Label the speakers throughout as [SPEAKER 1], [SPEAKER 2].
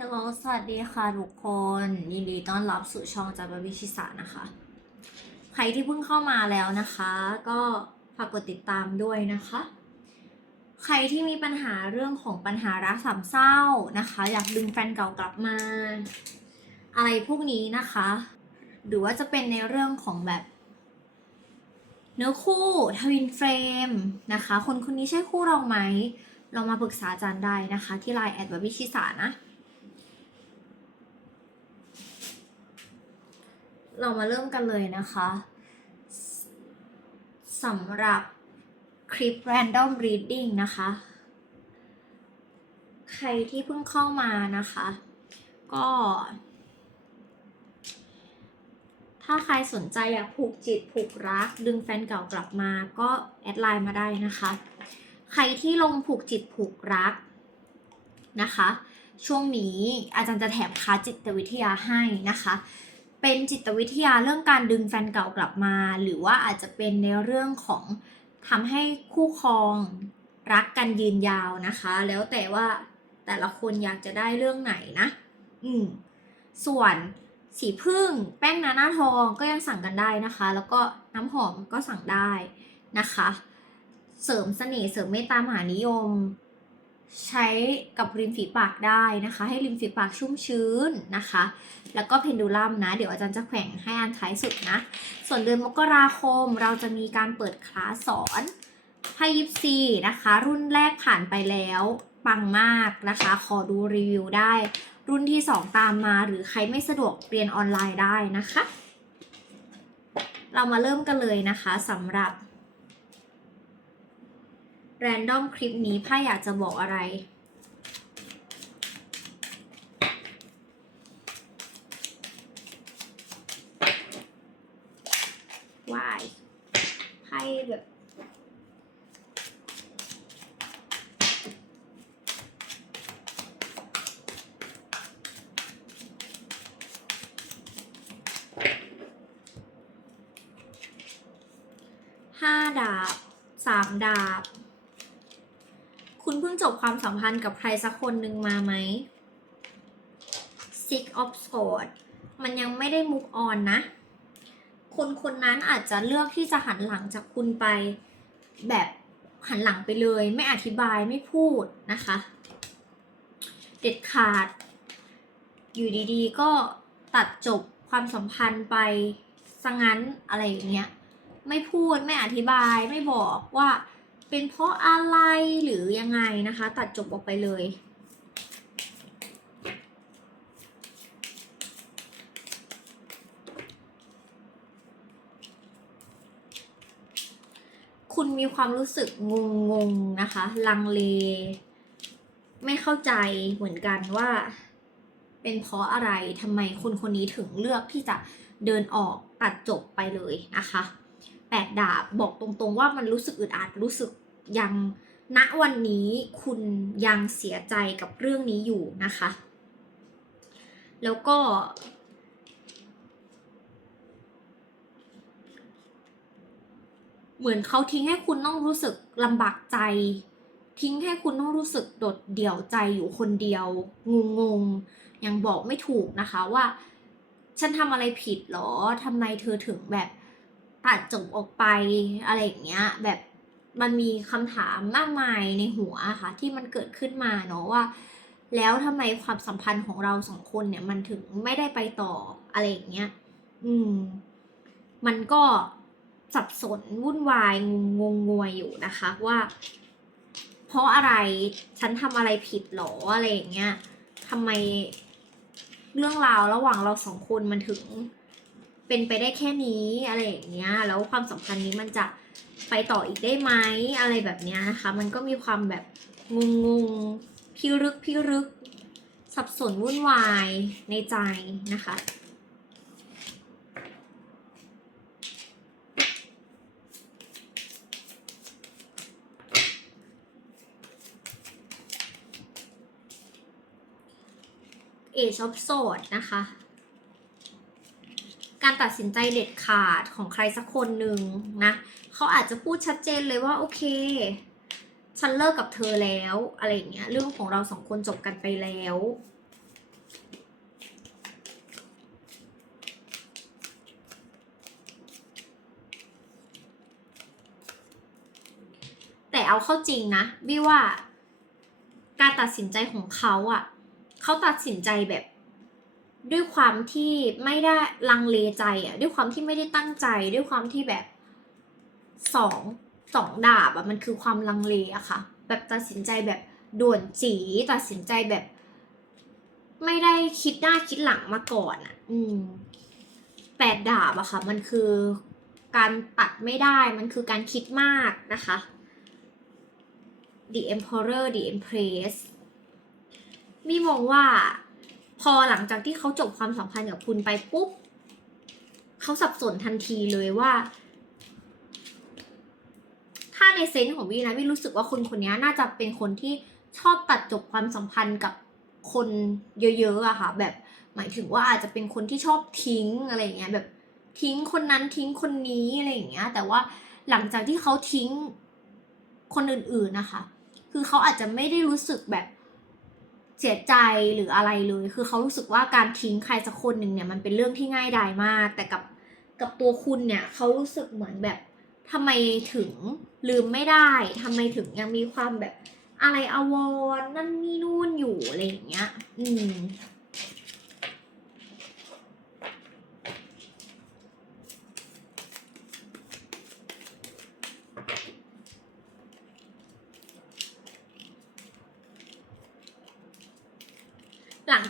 [SPEAKER 1] ฮัลโหลสวัสดีค่ะทุกคน ยินดีต้อนรับสู่ช่องจับวิชิสานะคะ ใครที่เพิ่งเข้ามาแล้วนะคะ ก็ฝากกดติดตามด้วยนะคะ ใครที่มีปัญหาเรื่องของปัญหารักสามเศร้านะคะ อยากดึงแฟนเก่ากลับมา อะไรพวกนี้นะคะ หรือว่าจะเป็นในเรื่องของแบบ เนื้อคู่ทวินเฟรมนะคะ คนคนนี้ใช่คู่เราไหมลองมาปรึกษาอาจารย์ได้นะคะ ที่ไลน์แอดวิชิสานะ เรามาเริ่มกันเลยนะคะสำหรับคลิป random reading นะคะ ใครที่เพิ่งเข้ามานะคะ ก็ ถ้าใครสนใจอยากผูกจิตผูกรัก ดึงแฟนเก่ากลับมาก็แอดไลน์มาได้นะคะ ใครที่ลงผูกจิตผูกรักนะคะ ช่วงนี้อาจารย์จะแถมคาจิตวิทยาให้นะคะ เป็นจิตวิทยาเรื่องการดึงแฟนเก่ากลับมา หรือว่าอาจจะเป็นในเรื่องของทำให้คู่ครองรักกันยืนยาวนะคะ แล้วแต่ว่าแต่ละคนอยากจะได้เรื่องไหนนะ อืม ส่วนสีพึ่งแป้งนาหน้าทองก็ยังสั่งกันได้นะคะ แล้วก็น้ำหอมก็สั่งได้นะคะ เสริมเสน่ห์เสริมเมตตามหานิยม ใช้กับริมฝีปากได้นะคะ ให้ริมฝีปากชุ่มชื้นนะคะ แล้วก็เพนดูลัมนะ เดี๋ยวอาจารย์จะแขว่งให้อันท้ายสุดนะ ส่วนเดือนมกราคมเราจะมีการเปิดคลาสสอนไพ่ยิปซีนะคะ รุ่นแรกผ่านไปแล้ว ปังมากนะคะ ขอดูรีวิวได้ รุ่นที่ 2 ตามมาหรือใครไม่สะดวกเรียนออนไลน์ได้นะคะ เรามาเริ่มกันเลยนะคะสำหรับ แรนดอมคลิปนี้ผ้าอยากจะบอกอะไร วายไพ่แบบ ห้าดาบ สามดาบ คุณเพิ่งจบความสัมพันธ์ กับใครสักคนหนึ่งมาไหม Six of Swords มันยังไม่ได้ move on นะ คนคนนั้นอาจจะเลือกที่จะหันหลังจากคุณไป แบบหันหลังไปเลย ไม่อธิบายไม่พูดนะคะ เด็ดขาด อยู่ดีๆ ก็ตัดจบความสัมพันธ์ไปซะงั้นอะไรอย่างเงี้ย ไม่พูดไม่อธิบายไม่บอกว่า เป็นเพราะอะไรหรือยังไงนะคะ ตัดจบออกไปเลย คุณมีความรู้สึกงงงๆนะคะ ลังเล ไม่เข้าใจเหมือนกันว่า เป็นเพราะอะไรทำไมคนคนนี้ถึงเลือกที่จะเดินออกตัดจบไปเลยนะคะ ดดาบบอกตรงๆว่ามันรู้สึกอึดอัดรู้สึกยังณวันนี้คุณยังเสียใจกับเรื่องนี้อยู่นะคะ แล้วก็ เหมือนเขาทิ้งให้คุณต้องรู้สึกลำบากใจ ทิ้งให้คุณต้องรู้สึกโดดเดี่ยวใจอยู่คนเดียว งงๆยังบอกไม่ถูกนะคะว่า ฉันทำอะไรผิดหรอทำไมเธอถึงแบบ ตัดจบออกไปอะไรอย่างเงี้ยแบบมันมีคำถามมากมายในหัวค่ะ ที่มันเกิดขึ้นมาเนาะว่า แล้วทำไมความสัมพันธ์ของเราสองคนเนี่ย มันถึงไม่ได้ไปต่ออะไรอย่างเงี้ย อืม มันก็สับสนวุ่นวายงงงงวยอยู่นะคะว่า เพราะอะไรฉันทำอะไรผิดหรออะไรอย่างเงี้ยทำไมเรื่องราวระหว่างเราสองคนมันถึง เป็นไปได้แค่นี้อะไรอย่างเงี้ยแล้วความสัมพันธ์นี้มันจะไปต่ออีกได้ไหมอะไรแบบเนี้ยนะคะ มันก็มีความแบบงงงๆพิรึกพิรึก สับสนวุ่นวายในใจนะคะ Age of Swords นะคะ การตัดสินใจเด็ดขาดของใครสักคนหนึ่งนะเขาอาจจะพูดชัดเจนเลยว่าโอเค ฉันเลิกกับเธอแล้วอะไรอย่างเงี้ยเรื่องของเราสองคนจบกันไปแล้วแต่เอาเข้าจริงนะวิว่าการตัดสินใจของเขาอะ่ะเขาตัดสินใจแบบ ด้วยความที่ไม่ได้ลังเลใจอะด้วยความที่ไม่ได้ตั้งใจ ด้วยความที่แบบสองสองดาบอะมันคือความลังเลอะค่ะ แบบตัดสินใจแบบด่วนจีตัดสินใจแบบ ไม่ได้คิดหน้าคิดหลังมาก่อนอะอืมแปดดาบอะค่ะ มันคือการตัดไม่ได้มันคือการคิดมากนะคะ The Emperor The Empress มีมองว่า พอหลังจากที่เขาจบความสัมพันธ์กับคุณไปปุ๊บเขาสับสนทันทีเลยว่า ถ้าในเซนส์ของวินะวิรู้สึกว่าคนคนนี้น่าจะเป็นคนที่ชอบตัดจบความสัมพันธ์กับคนเยอะๆอะค่ะ แบบหมายถึงว่าอาจจะเป็นคนที่ชอบทิ้งอะไรอย่างเงี้ยแบบทิ้งคนนั้นทิ้งคนนี้อะไรอย่างเงี้ย แต่ว่าหลังจากที่เขาทิ้งคนอื่นๆนะคะ คือเขาอาจจะไม่ได้รู้สึกแบบ เสียใจหรืออะไรเลย คือเขารู้สึกว่าการทิ้งใครสักคนหนึ่งเนี่ยมันเป็นเรื่องที่ง่ายดายมาก แต่กับกับตัวคุณเนี่ยเขารู้สึกเหมือนแบบทำไมถึงลืมไม่ได้ทำไมถึงยังมีความแบบอะไรอววรนั่นนี่นู่นอยู่อะไรอย่างเงี้ย อืม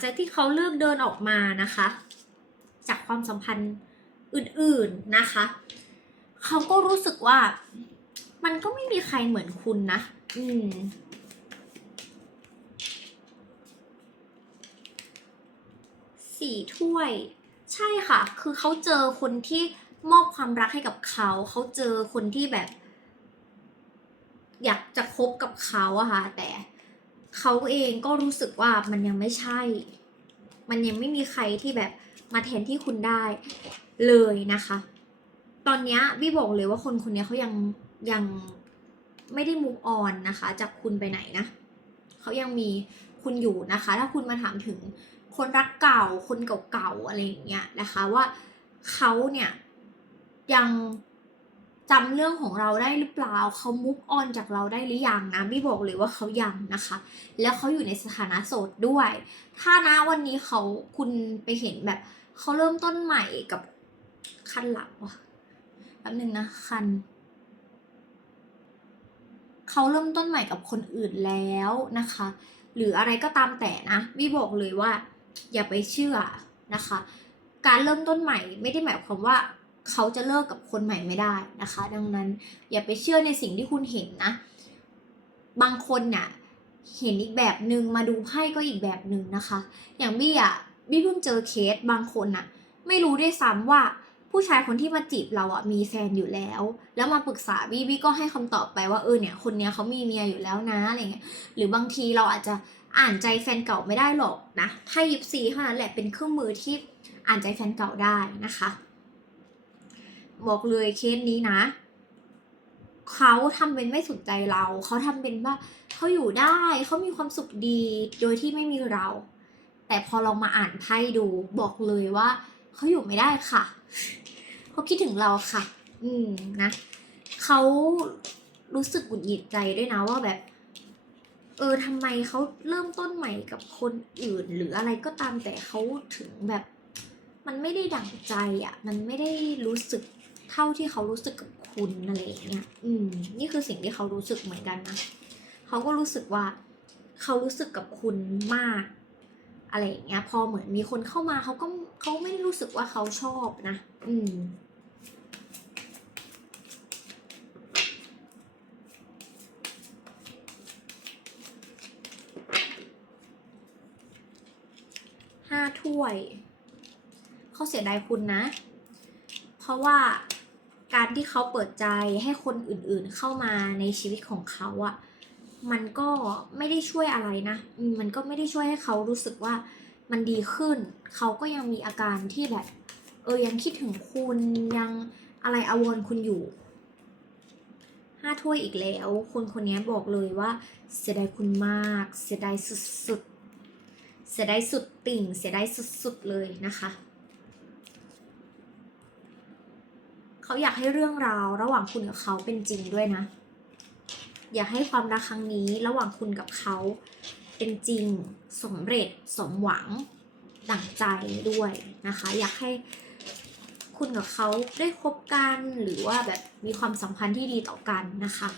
[SPEAKER 1] จากที่เขาเลือกเดินออกมานะคะ จากความสัมพันธ์อื่นๆนะคะ เขาก็รู้สึกว่ามันก็ไม่มีใครเหมือนคุณนะ อืมสี่ถ้วย ใช่ค่ะ คือเขาเจอคนที่มอบความรักให้กับเขา เขาเจอคนที่แบบ อยากจะคบกับเขาอะค่ะแต่ เขาเองก็รู้สึกว่ามันยังไม่ใช่ มันยังไม่มีใครที่แบบมาแทนที่คุณได้เลยนะคะ ตอนนี้วิบอกเลยว่าคนคนนี้เขายังยังไม่ได้มุกออนนะคะ จากคุณไปไหนนะ เขายังมีคุณอยู่นะคะ ถ้าคุณมาถามถึงคนรักเก่า คนเก่าๆอะไรอย่างเงี้ยนะคะว่าเขาเนี่ยยัง จำเรื่องของเราได้หรือเปล่า เขามุกออนจากเราได้หรือยังนะพี่บอกเลยว่าเขายังนะคะ แล้วเขาอยู่ในสถานะโสดด้วย ถ้านะวันนี้เขาคุณไปเห็นแบบเขาเริ่มต้นใหม่กับคันหลังวะแป๊บนึงนะคันเขาเริ่มต้นใหม่กับคนอื่นแล้วนะคะ หรืออะไรก็ตามแต่นะวิบอกเลยว่า อย่าไปเชื่อนะคะ การเริ่มต้นใหม่ไม่ได้หมายความว่า เขาจะเลิกกับคนใหม่ไม่ได้นะคะ ดังนั้นอย่าไปเชื่อในสิ่งที่คุณเห็นนะ บางคนน่ะเห็นอีกแบบหนึ่งมาดูไพ่ก็อีกแบบหนึ่งนะคะ อย่างบี้อะบี้เพิ่งเจอเคสบางคนน่ะ ไม่รู้ด้วยซ้ำว่าผู้ชายคนที่มาจีบเราอะมีแฟนอยู่แล้ว แล้วมาปรึกษาบี้บี้ก็ให้คำตอบไปว่าเออเนี่ยคนเนี้ยเขามีเมียอยู่แล้วนะอะไรเงี้ยหรือบางทีเราอาจจะอ่านใจแฟนเก่าไม่ได้หรอกนะไพ่ยิปซีเท่านั้นแหละเป็นเครื่องมือที่อ่านใจแฟนเก่าได้นะคะ บอกเลยเคสนี้นะ เขาทำเป็นไม่สนใจเรา เขาทำเป็นว่าเขาอยู่ได้เขามีความสุขดีโดยที่ไม่มีเรา แต่พอเรามาอ่านไพ่ดูบอกเลยว่าเขาอยู่ไม่ได้ค่ะเขาคิดถึงเราค่ะ อืมนะเขารู้สึกหงุดหงิดใจด้วยนะว่าแบบ เออทำไมเขาเริ่มต้นใหม่กับคนอื่น หรืออะไรก็ตามแต่เขาถึงแบบ มันไม่ได้ดั่งใจอะ่ะ มันไม่ได้รู้สึก เท่าที่เขารู้สึกกับคุณอะไรอย่างเงี้ย อืม นี่คือสิ่งที่เขารู้สึกเหมือนกันนะเขาก็รู้สึกว่า เขารู้สึกกับคุณมาก อะไรอย่างเงี้ย พอเหมือนมีคนเข้ามาเขาก็เขาไม่ได้รู้สึกว่าเขาชอบนะ อืมห้าถ้วย เขาเสียดายคุณนะ เพราะว่า การที่เขาเปิดใจให้คนอื่นๆเข้ามาในชีวิตของเขาอะมันก็ไม่ได้ช่วยอะไรนะ มันก็ไม่ได้ช่วยให้เขารู้สึกว่ามันดีขึ้น เขาก็ยังมีอาการที่แบบ เออยังคิดถึงคุณยังอะไรอาวรคุณอยู่ห้าถ้วยอีกแล้ว คนคนนี้บอกเลยว่า เสียดายคุณมาก เสียดายสุดๆ เสียดายสุดติ่ง เสียดายสุดๆเลยนะคะ เขาอยากให้เรื่องราวระหว่างคุณกับเขาเป็นจริงด้วยนะ อยากให้ความรักครั้งนี้ระหว่างคุณกับเขาเป็นจริงสมเร็จสมหวังดั่งใจด้วยนะคะ อยากให้คุณกับเขาได้คบกันหรือว่าแบบมีความสัมพันธ์ที่ดีต่อกันนะคะ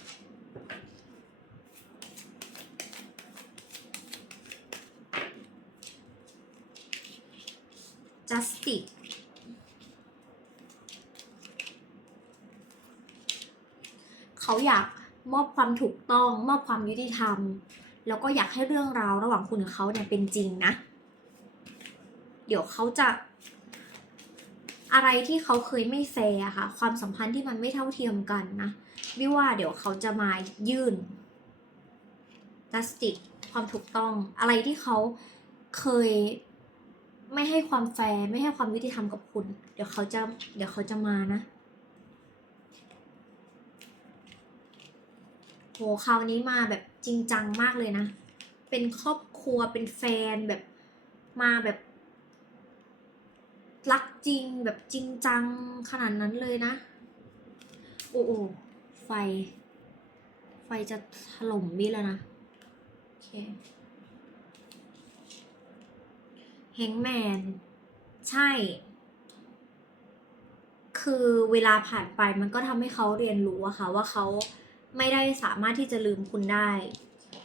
[SPEAKER 1] justice เขาอยากมอบความถูกต้องมอบความยุติธรรม แล้วก็อยากให้เรื่องราวระหว่างคุณกับเขาเนี่ยเป็นจริงนะ เดี๋ยวเขาจะ อะไรที่เขาเคยไม่แฟร์อะค่ะ ความสัมพันธ์ที่มันไม่เท่าเทียมกันนะวิว่าเดี๋ยวเขาจะมายื่น justice ความถูกต้อง อะไรที่เขาเคยไม่ให้ความแฟร์ไม่ให้ความยุติธรรมกับคุณ เดี๋ยวเขาจะเดี๋ยวเขาจะมานะ โหคราวนี้มาแบบจริงจังมากเลยนะ เป็นครอบครัวเป็นแฟนแบบมาแบบ รักจริงแบบจริงจังขนาดนั้นเลยนะ โอ้โอไฟ ไฟจะถล่มบิแล้วนะ โอเคแฮงแมน ใช่ คือเวลาผ่านไปมันก็ทำให้เขาเรียนรู้อะค่ะว่าเขา ไม่ได้สามารถที่จะลืมคุณได้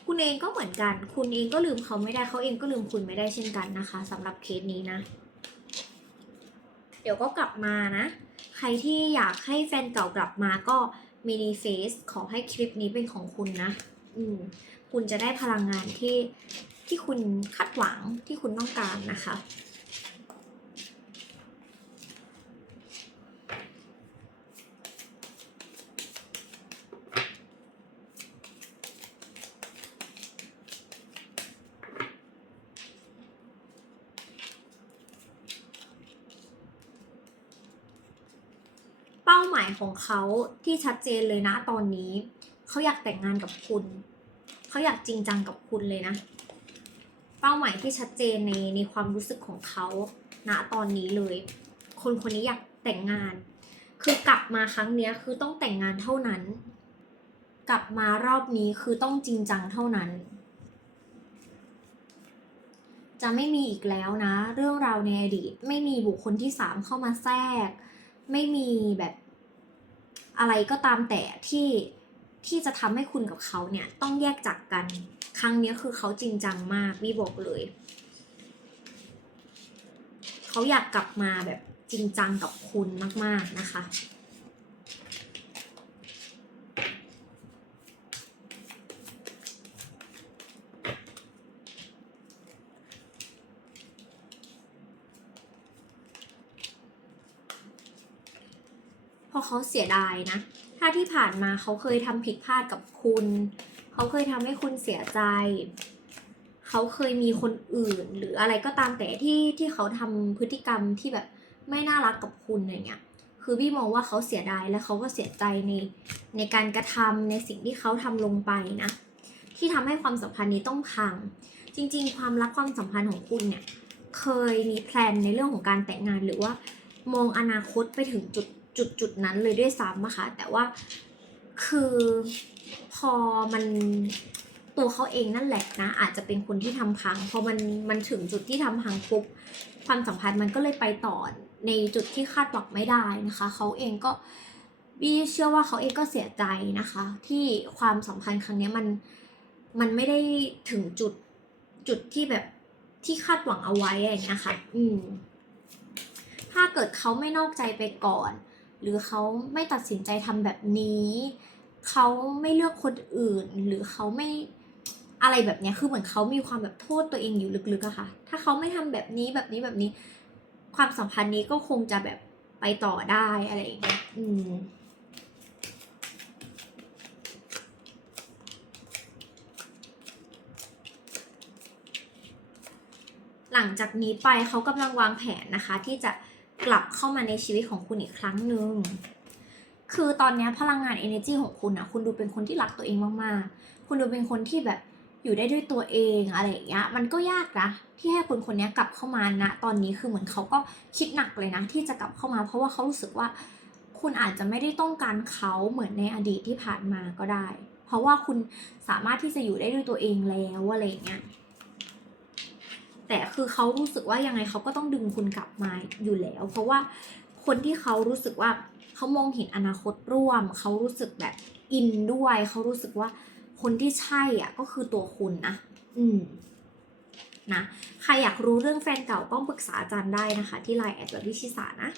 [SPEAKER 1] คุณเองก็เหมือนกัน คุณเองก็ลืมเขาไม่ได้เขาเองก็ลืมคุณไม่ได้เช่นกันนะคะสำหรับเคสนี้นะ เดี๋ยวก็กลับมานะ ใครที่อยากให้แฟนเก่ากลับมาก็มินิเฟสขอให้คลิปนี้เป็นของคุณนะ อืม คุณจะได้พลังงานที่ที่คุณคาดหวังที่คุณต้องการนะคะ เป้าหมาย ของเขาที่ชัดเจนเลยนะตอนนี้ เขาอยากแต่งงานกับคุณ เขาอยากจริงจังกับคุณเลยนะ เป้าหมายที่ชัดเจนในในความรู้สึกของเขาณตอนนี้เลย คนคนนี้อยากแต่งงาน คือกลับมาครั้งเนี้ยคือต้องแต่งงานเท่านั้น กลับมารอบนี้คือต้องจริงจังเท่านั้น จะไม่มีอีกแล้วนะ เรื่องราวในอดีตไม่มีบุคคลที่สามเข้ามาแทรก ไม่มีแบบ อะไรก็ตามแต่ที่ที่จะทำให้คุณกับเขาเนี่ยต้องแยกจากกัน ครั้งนี้คือเขาจริงจังมากวีบอกเลย เขาอยากกลับมาแบบจริงจังกับคุณมาก ๆนะคะ เพราเขาเสียดายนะ ถ้าที่ผ่านมาเขาเคยทำผิดพลาดกับคุณ เขาเคยทำให้คุณเสียใจ เขาเคยมีคนอื่น หรืออะไรก็ตามแต่ที่ที่เขาทำพฤติกรรมที่แบบไม่น่ารักกับคุณอย่างเงี้ย คือพี่มองว่าเขาเสียดายและเขาก็เสียใจในในการกระทำในสิ่งที่เขาทำลงไปนะ ที่ทำให้ความสัมพันธ์นี้ต้องพัง จริง ๆ ความรักความสัมพันธ์ของคุณเนี่ยเคยมีแพลนในเรื่องของการแต่งงานหรือว่ามองอนาคตไปถึงจุด จุดจุดนั้นเลยด้วยซ้ำอะค่ะแต่ว่าคือพอมันตัวเขาเองนั่นแหละนะ อาจจะเป็นคนที่ทำพังพอมันมันถึงจุดที่ทำพังปุ๊บความสัมพันธ์มันก็เลยไปต่อในจุดที่คาดหวังไม่ได้นะคะเขาเองก็บี้เชื่อว่าเขาเองก็เสียใจนะคะ ที่ความสัมพันธ์ครั้งนี้มันมันไม่ได้ถึงจุดจุดที่แบบที่คาดหวังเอาไว้อย่างเงี้ยค่ะอืม ถ้าเกิดเขาไม่นอกใจไปก่อน หรือเขาไม่ตัดสินใจทำแบบนี้ เขาไม่เลือกคนอื่น หรือเขาไม่อะไรแบบเนี้ยคือเหมือนเขามีความแบบโทษตัวเองอยู่ลึกๆอะค่ะ ถ้าเขาไม่ทำแบบนี้แบบนี้แบบนี้ ความสัมพันธ์นี้ก็คงจะแบบไปต่อได้อะไรอย่างเงี้ยอืมหลังจากนี้ไปเขากำลังวางแผนนะคะ ที่จะ กลับเข้ามาในชีวิตของคุณอีกครั้งหนึ่งคือตอนนี้พลังงาน energy ของคุณอะคุณดูเป็นคนที่รักตัวเองมากๆ คุณดูเป็นคนที่แบบอยู่ได้ด้วยตัวเองอะไรอย่างเงี้ย มันก็ยากนะที่ให้คนคนนี้กลับเข้ามานะตอนนี้คือเหมือนเขาก็คิดหนักเลยนะ ที่จะกลับเข้ามา เพราะว่าเขารู้สึกว่า คุณอาจจะไม่ได้ต้องการเขาเหมือนในอดีตที่ผ่านมาก็ได้ เพราะราะว่าคุณสามารถที่จะอยู่ได้ด้วยตัวเองแล้วอะไรอย่างเงี้ย แต่คือเขารู้สึกว่ายังไงเขาก็ต้องดึงคุณกลับมาอยู่แล้ว เพราะว่าคนที่เขารู้สึกว่าเขามองเห็นอนาคตร่วม เขารู้สึกแบบอินด้วยเขารู้สึกว่าคนที่ใช่อะก็คือตัวคุณนะอืมนะใครอยากรู้เรื่องแฟนเก่าต้องปรึกษาอาจารย์ได้นะคะ ที่ไลน์แอดแบบวิชิสานะ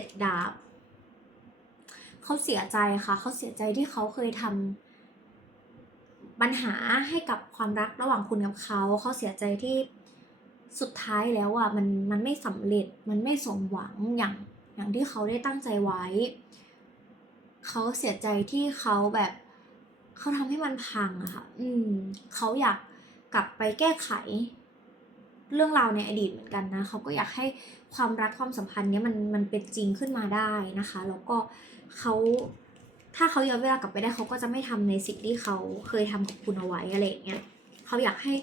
[SPEAKER 1] จ็ดดาบเขาเสียใจค่ะ เขาเสียใจที่เขาเคยทำปัญหาให้กับความรักระหว่างคุณกับเขา เขาเสียใจที่สุดท้ายแล้วอะมันมันไม่สำเร็จ มันไม่สมหวังอย่างอย่างที่เขาได้ตั้งใจไว้ เขาเสียใจที่เขาแบบเขาทำให้มันพังอะค่ะ อืม เขาอยากกลับไปแก้ไข เรื่องราวในอดีตเหมือนกันนะ เขาก็อยากให้ ความรักความสัมพันธ์เนี้ยมันมันเป็นจริงขึ้นมาได้นะคะ แล้วก็เขาถ้าเขาย้อนเวลากลับไปได้เขาก็จะไม่ทำในสิ่งที่เขาเคยทำกับคุณเอาไว้อะไรอย่างเงี้ยเขาอยากให้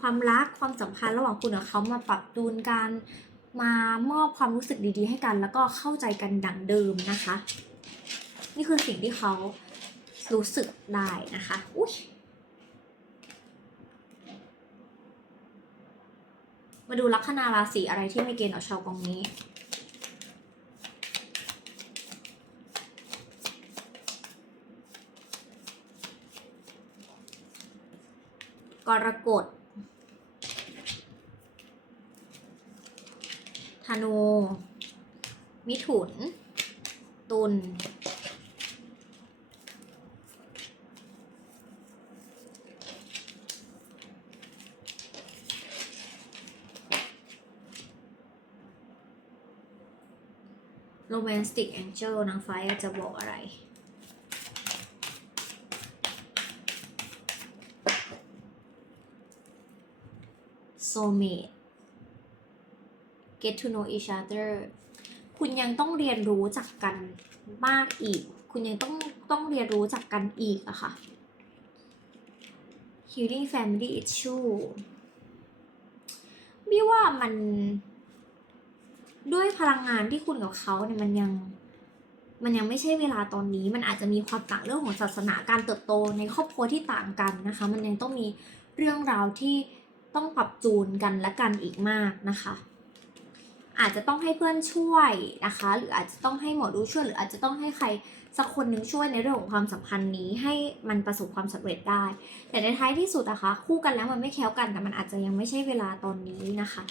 [SPEAKER 1] ความรักความสัมพันธ์ระหว่างคุณกับเขามาปรับจูนกันมามอบความรู้สึกดีๆ ให้กัน แล้วก็เข้าใจกันดังเดิมนะคะ นี่คือสิ่งที่เขารู้สึกได้นะคะ อุ้ย มาดูลัคนาราศีอะไรที่ไม่เกณฑ์ต่อชาวกองนี้ กรกฎธนู มิถุน ตุล โรแมนติกแองเจิลนางฟ้าอยากจะบอกอะไร soulmate get to know each other คุณยังต้องเรียนรู้จักกันมากอีก คุณยังต้องต้องเรียนรู้จักกันอีกอะค่ะ healing family issue พี่ว่ามัน ด้วยพลังงานที่คุณกับเขาเนี่ยมันยังมันยังไม่ใช่เวลาตอนนี้ มันอาจจะมีความต่างเรื่องของศาสนาการเติบโตในครอบครัวที่ต่างกันนะคะ มันยังต้องมีเรื่องราวที่ต้องปรับจูนกันและกันอีกมากนะคะ อาจจะต้องให้เพื่อนช่วยนะคะ หรืออาจจะต้องให้หมอดูช่วยหรืออาจจะต้องให้ใครสักคนหนึ่งช่วยในเรื่องของความสัมพันธ์นี้ให้มันประสบความสำเร็จได้ แต่ในท้ายที่สุดนะคะ คู่กันแล้วมันไม่แค้วกันแต่มันอาจจะยังไม่ใช่เวลาตอนนี้นะคะ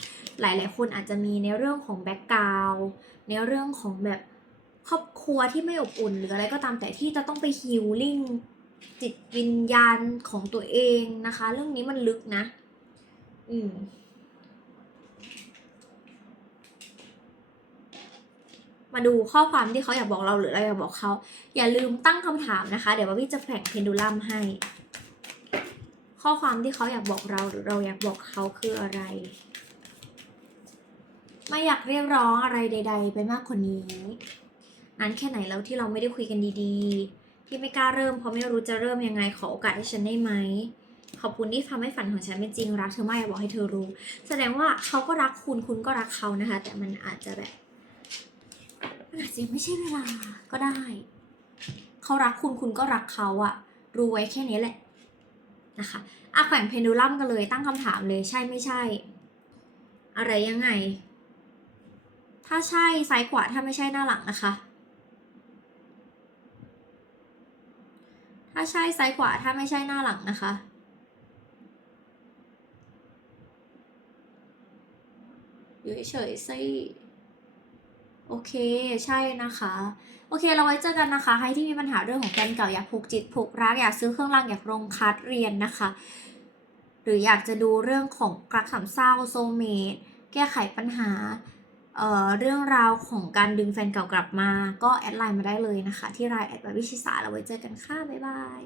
[SPEAKER 1] หลายๆคนอาจจะมีในเรื่องของแบ็กกราวในเรื่องของแบบครอบครัวที่ไม่อบอุ่นหรืออะไรก็ตามแต่ที่จะต้องไปฮิลลิ่งจิตวิญญาณของตัวเองนะคะ เรื่องนี้มันลึกนะ อืม มาดูข้อความที่เขาอยากบอกเราหรือเราอยากบอกเขา อย่าลืมตั้งคำถามนะคะ เดี๋ยวว่าพี่จะแผงเพนดูลัมให้ ข้อความที่เขาอยากบอกเราหรือเราอยากบอกเขาคืออะไร ไม่อยากเรียกร้องอะไรใด ๆ ไปมากกว่านี้นานแค่ไหนแล้วที่เราไม่ได้คุยกันดีๆ ที่ไม่กล้าเริ่มเพราะไม่รู้จะเริ่มยังไงขอโอกาสให้ฉันได้ไหมขอบคุณที่ทำให้ฝันของฉันเป็นจริงรักเธอมากอยากบอกให้เธอรู้ แสดงว่าเขาก็รักคุณคุณก็รักเขานะคะ แต่มันอาจจะแบบ อาจจะไม่ใช่เวลาก็ได้ เขารักคุณคุณก็รักเขาอะรู้ไว้แค่นี้แหละนะคะอะแขวนเพนดูลัมกันเลยตั้งคำถามเลยใช่ไม่ใช่ อะไรยังไง ถ้าใช่ซ้ายขวาถ้าไม่ใช่หน้าหลังนะคะ ถ้าใช่ซ้ายขวาถ้าไม่ใช่หน้าหลังนะคะอยู่เฉยๆสิ โอเค ใช่นะคะ โอเค เราไว้เจอกันนะคะ ใครที่มีปัญหาเรื่องของแฟนเก่าอยากผูกจิตผูกรักอยากซื้อเครื่องรางอยากลงคัดเรียนนะคะ หรืออยากจะดูเรื่องของรักสามเศร้าโซเมตแก้ไขปัญหาเอ่อเรื่องราวของการดึงแฟนเก่ากลับมา ก็แอดไลน์มาได้เลยนะคะ ที่ไลน์แอดบบวิชิสาเราไว้เจอกันค่ะ บ๊ายบาย